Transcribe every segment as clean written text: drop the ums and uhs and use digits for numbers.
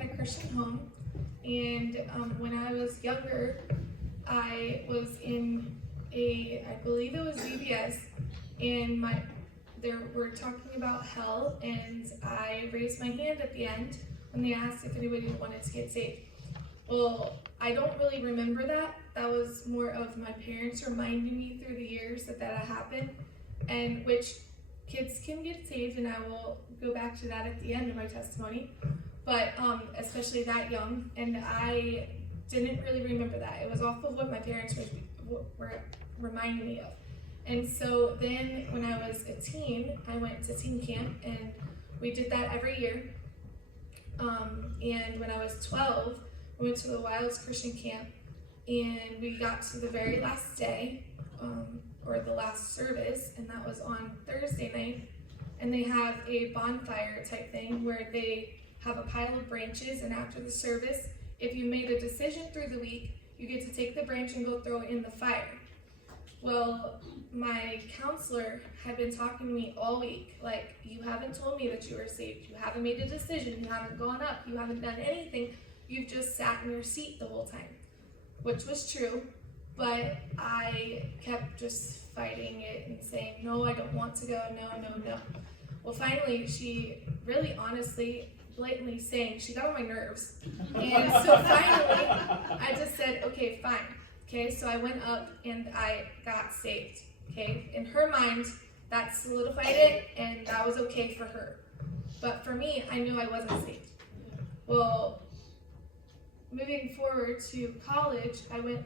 in a Christian home, and when I was younger, I was in I believe it was VBS, and they were talking about hell, and I raised my hand at the end when they asked if anybody wanted to get saved. Well, I don't really remember that. That was more of my parents reminding me through the years that had happened, and which kids can get saved, and I will go back to that at the end of my testimony. But especially that young, and I didn't really remember that. It was off of what my parents were reminding me of. And so then when I was a teen, I went to teen camp, and we did that every year. And when I was 12, we went to the Wilds Christian Camp, and we got to the very last day, or the last service, and that was on Thursday night. And they have a bonfire type thing where they have a pile of branches, and after the service, if you made a decision through the week, you get to take the branch and go throw it in the fire. Well, my counselor had been talking to me all week, like, you haven't told me that you were saved, you haven't made a decision, you haven't gone up, you haven't done anything, you've just sat in your seat the whole time, which was true, but I kept just fighting it and saying, no, I don't want to go, no. Well, finally, she really honestly, blatantly saying, she got on my nerves, and so finally, I just said, okay, fine. Okay, so I went up and I got saved. Okay, in her mind, that solidified it, and that was okay for her. But for me, I knew I wasn't saved. Well, moving forward to college, I went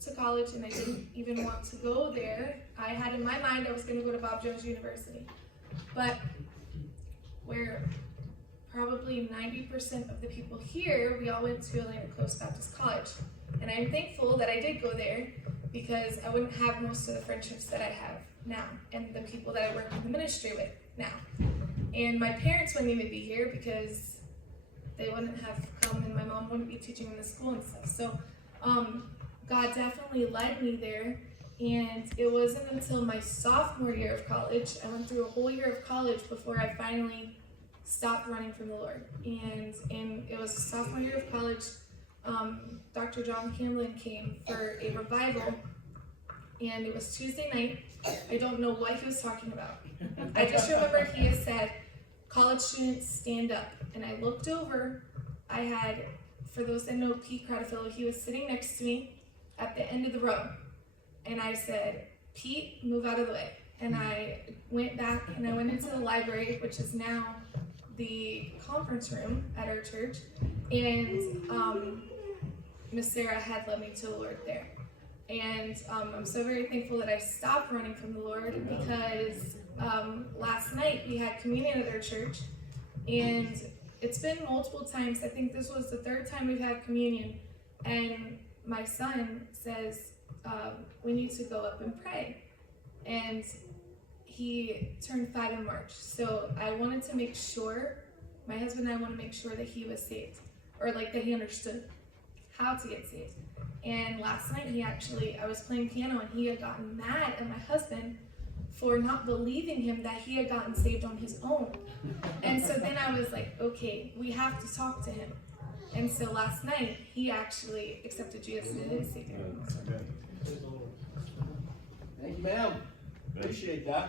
to college and I didn't even want to go there. I had in my mind I was going to go to Bob Jones University. But where probably 90% of the people here, we all went to Atlantic Coast Baptist College. And I'm thankful that I did go there, because I wouldn't have most of the friendships that I have now, and the people that I work in the ministry with now. And my parents wouldn't even be here because they wouldn't have come, and my mom wouldn't be teaching in the school and stuff. So God definitely led me there, and it wasn't until my sophomore year of college, I went through a whole year of college before I finally stopped running from the Lord. And it was sophomore year of college. Dr. John Hamlin came for a revival, and it was Tuesday night. I don't know what he was talking about. I just remember he had said, college students, stand up. And I looked over. I had, for those that know Pete Cradafillo, he was sitting next to me at the end of the row. And I said, Pete, move out of the way. And I went back and I went into the library, which is now the conference room at our church. And Miss Sarah had led me to the Lord there. And I'm so very thankful that I stopped running from the Lord, because last night we had communion at our church, and it's been multiple times. I think this was the third time we've had communion, and my son says, we need to go up and pray. And he turned 5 in March, so I wanted to make sure, my husband and I want to make sure that he was saved, or like that he understood how to get saved. And last night I was playing piano, and he had gotten mad at my husband for not believing him that he had gotten saved on his own. And so then I was like, okay, we have to talk to him. And so last night he actually accepted Jesus as his Savior. Thank you, ma'am. Appreciate that.